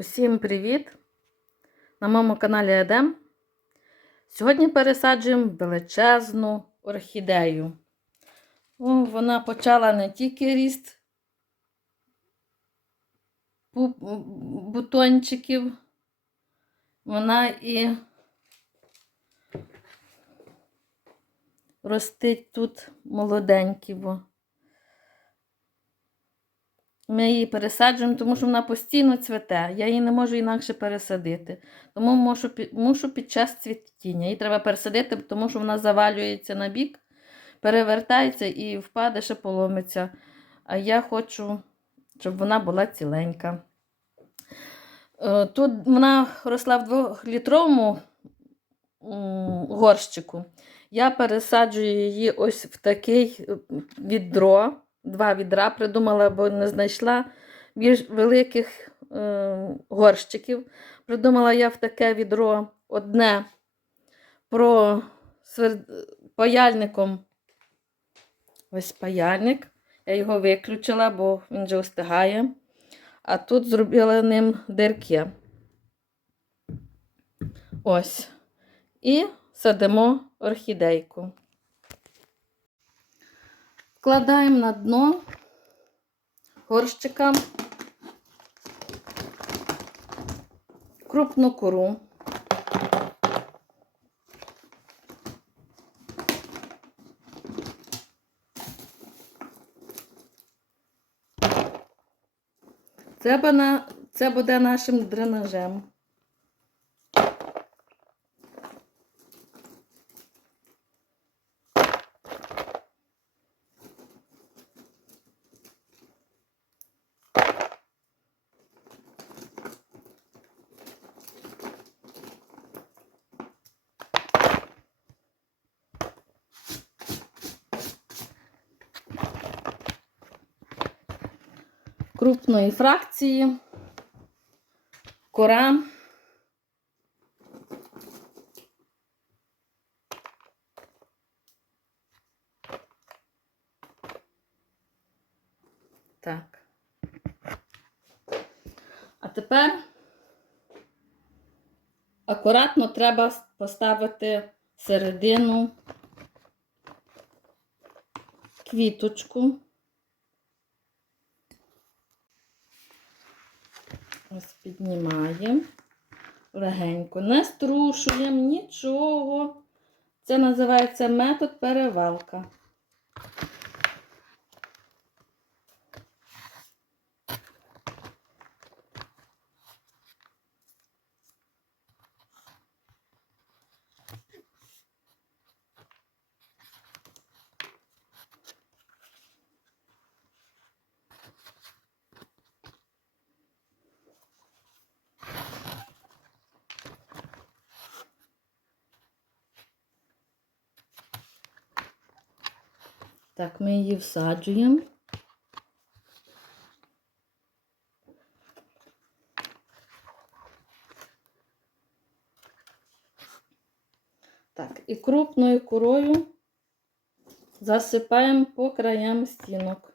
Усім привіт! На моєму каналі Едем. Сьогодні пересаджуємо величезну орхідею. О, вона почала не тільки ріст бутончиків, вона і ростить тут молоденькі. Ми її пересаджуємо, тому що вона постійно цвете. Я її не можу інакше пересадити. Тому мушу, мушу під час цвітіння. Її треба пересадити, тому що вона завалюється на бік, перевертається і впаде, ще поломиться. А я хочу, щоб вона була ціленька. Е, Тут вона росла в двохлітровому м, горщику. Я пересаджую її ось в такий е, відро. Два відра придумала, бо не знайшла більш великих е, горщиків. Придумала я в таке відро одне про свер... паяльником. Ось паяльник. Я його виключила, бо він вже остигає. А тут зробила ним дирки. Ось. І садимо орхідейку. Вкладаємо на дно горщика крупну кору. Це, буде нашим дренажем. Крупної фракції, кора. Так. А тепер акуратно треба поставити середину квіточку. Ось піднімаємо легенько, не струшуємо нічого. Це називається метод перевалка. Так, ми її всаджуємо. Так, і крупною корою засипаємо по краям стінок.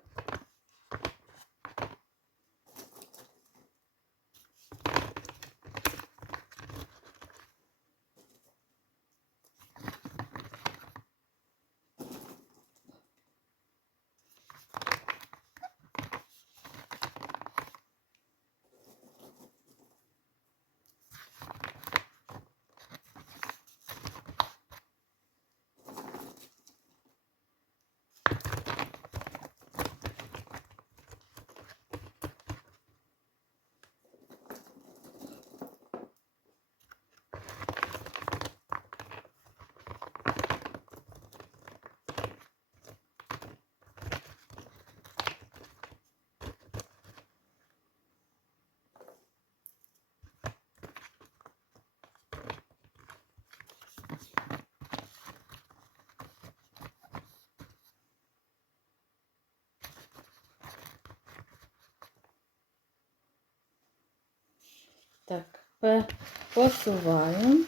Так, посуваємо.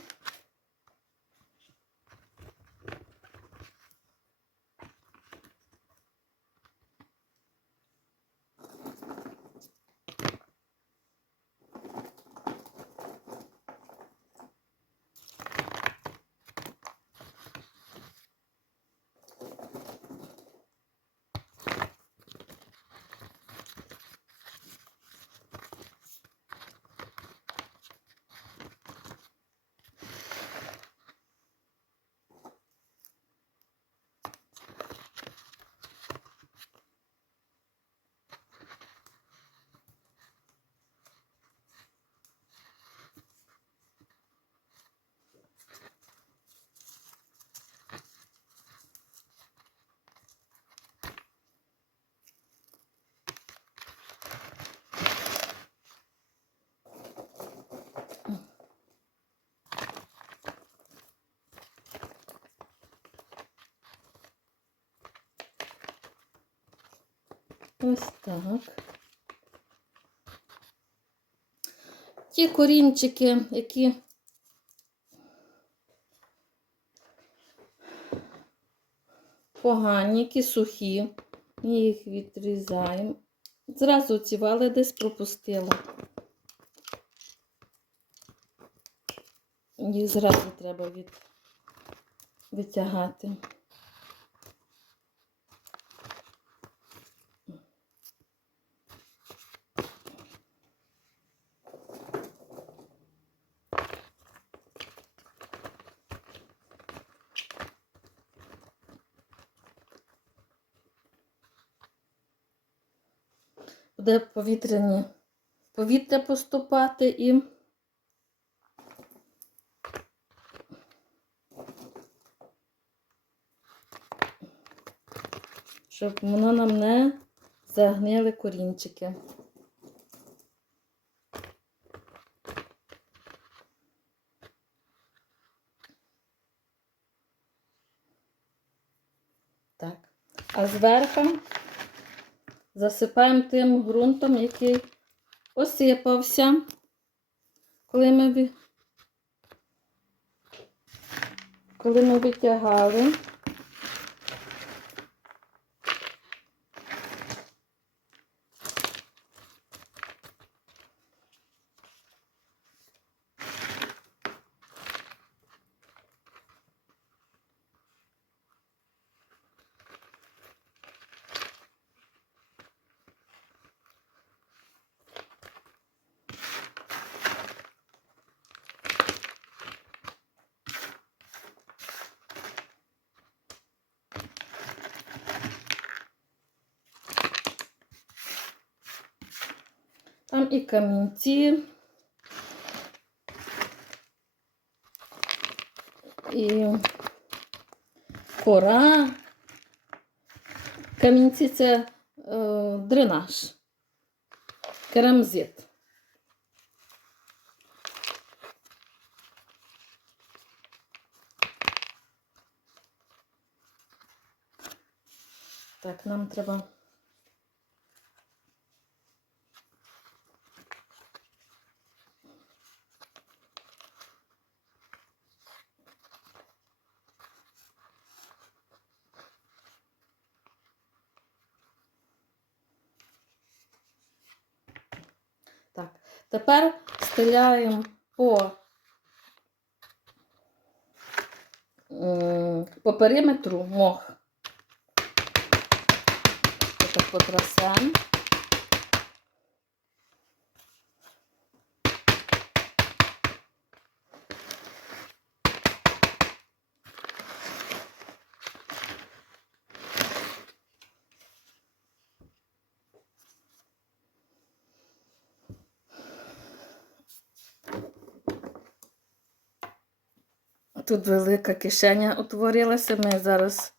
Ось так. Ті корінчики, які погані, які сухі, ми їх відрізаємо. Зразу ці вали десь пропустила. Їх зразу треба від... витягати. Буде повітряні повітря поступати і щоб воно нам не загнили корінчики. Так. А зверху засипаємо тим ґрунтом, який осипався, коли ми, коли ми витягали. Там і камінці, і кора. Камінці це е, дренаж, керамзит. Так, нам треба. Так, стеляємо по, по периметру мох. Так потрясемо. Тут велика кишеня утворилася. Ми зараз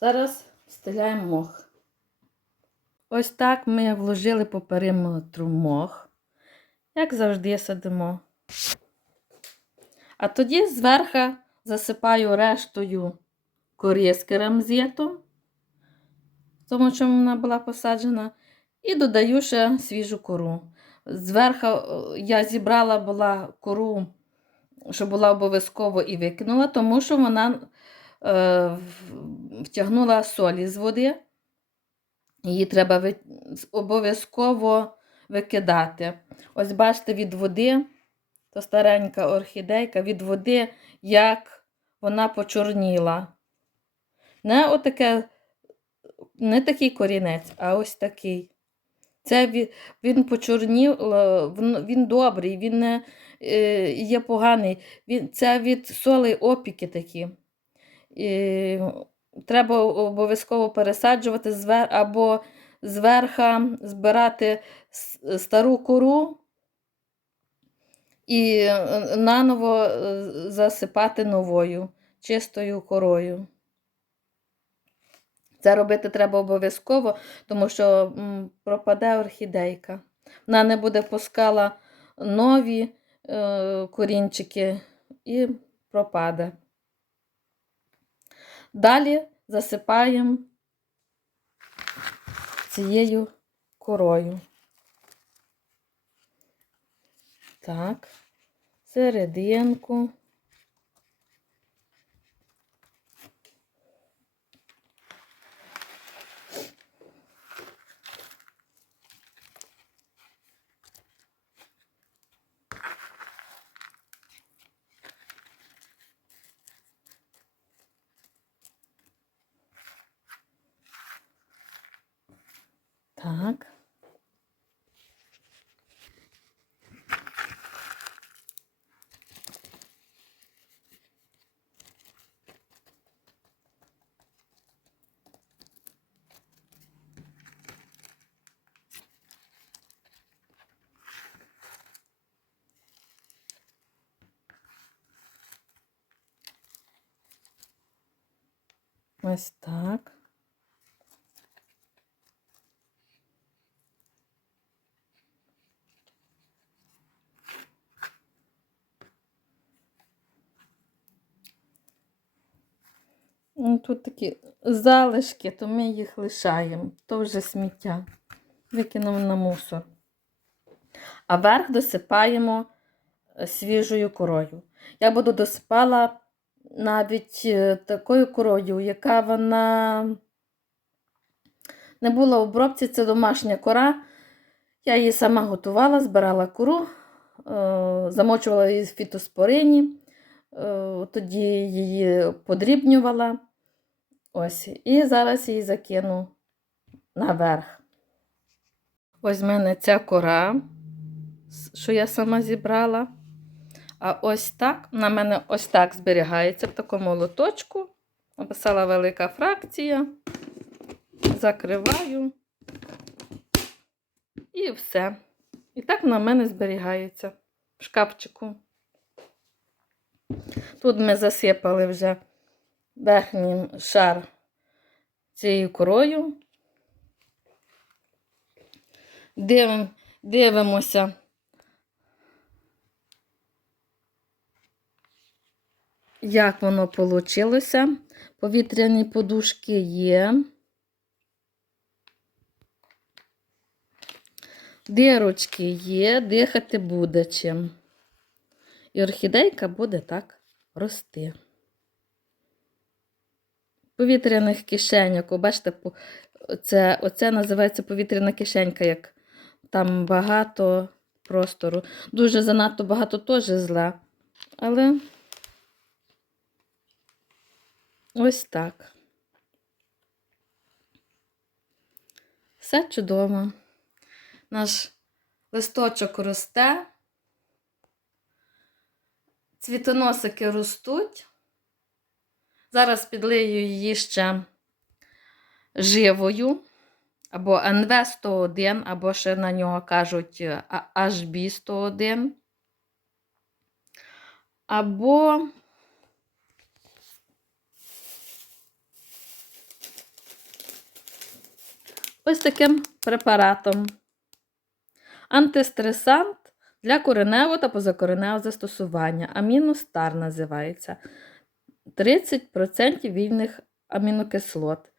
Зараз стеляємо мох. Ось так ми вложили по периметру мох, як завжди садимо. А тоді зверху засипаю рештою кори з керамзитом, тому що вона була посаджена, і додаю ще свіжу кору. Зверху е, я зібрала була кору, що була обов'язково і викинула, тому що вона е, втягнула солі з води. Її треба ви- обов'язково викидати. Ось бачите, від води, то старенька орхідейка, від води, як вона почорніла. Не отаке, не такий корінець, а ось такий. Це він, він почорнів, е, він, добрий, він не е, є поганий. Він, це від солей опіки такі. І треба обов'язково пересаджувати звер, або зверха збирати стару кору і е, наново засипати новою, чистою корою. Це робити треба обов'язково, тому що пропаде орхідейка. Вона не буде пускала нові е, корінчики і пропаде. Далі засипаємо цією корою. Так, серединку. Так. Ось так. Ну, Тут такі залишки, то ми їх лишаємо. То вже сміття. Викинемо на мусор. А верх досипаємо е, свіжою корою. Я буду досипала навіть е, такою корою, яка вона не була в обробці, це домашня кора. Я її сама готувала, збирала кору, е, замочувала її в фітоспорині, тоді її подрібнювала. Ось, і зараз її закину наверх. Ось в мене ця кора, що я сама зібрала. А ось так, на мене ось так зберігається в такому лоточку. Написала велика фракція. Закриваю. І все. І так на мене зберігається в шкафчику. Тут ми засипали вже верхній шар цією корою. Дивим, дивимося. Як воно вийшло? Повітряні подушки є. Дирочки є, дихати буде чим. І орхідейка буде так рости. Повітряних кишеньок, о, бачите, по- це, оце називається повітряна кишенька, як там багато простору. Дуже занадто багато теж зле. Але ось так. Все чудово. Наш листочок росте. Цвітоносики ростуть. Зараз підлию її ще живою, або НВ-101, або ще на нього кажуть HB-101. Або ось таким препаратом. Антистресант для кореневого та позакореневого застосування. Аміностар називається. 30% вільних амінокислот.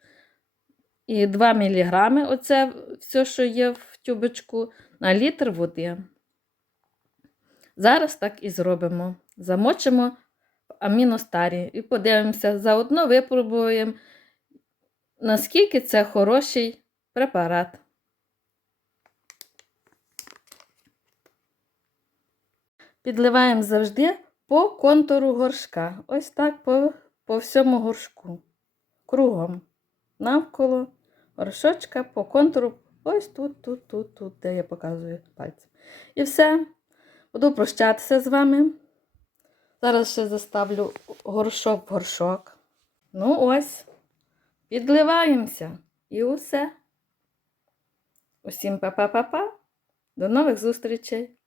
І 2 мг оце все, що є в тюбочку, на літр води. Зараз так і зробимо. Замочимо в аміностарі і подивимося, заодно випробуємо, наскільки це хороший препарат. Підливаємо завжди по контуру горшка. Ось так по, по всьому горшку. Кругом. Навколо горшочка по контуру. Ось тут, тут, тут, тут, де я показую пальцем. І все. Буду прощатися з вами. Зараз ще заставлю горшок в горшок. Ну ось. Підливаємося. І усе. Усім па-па-па-па. До нових зустрічей!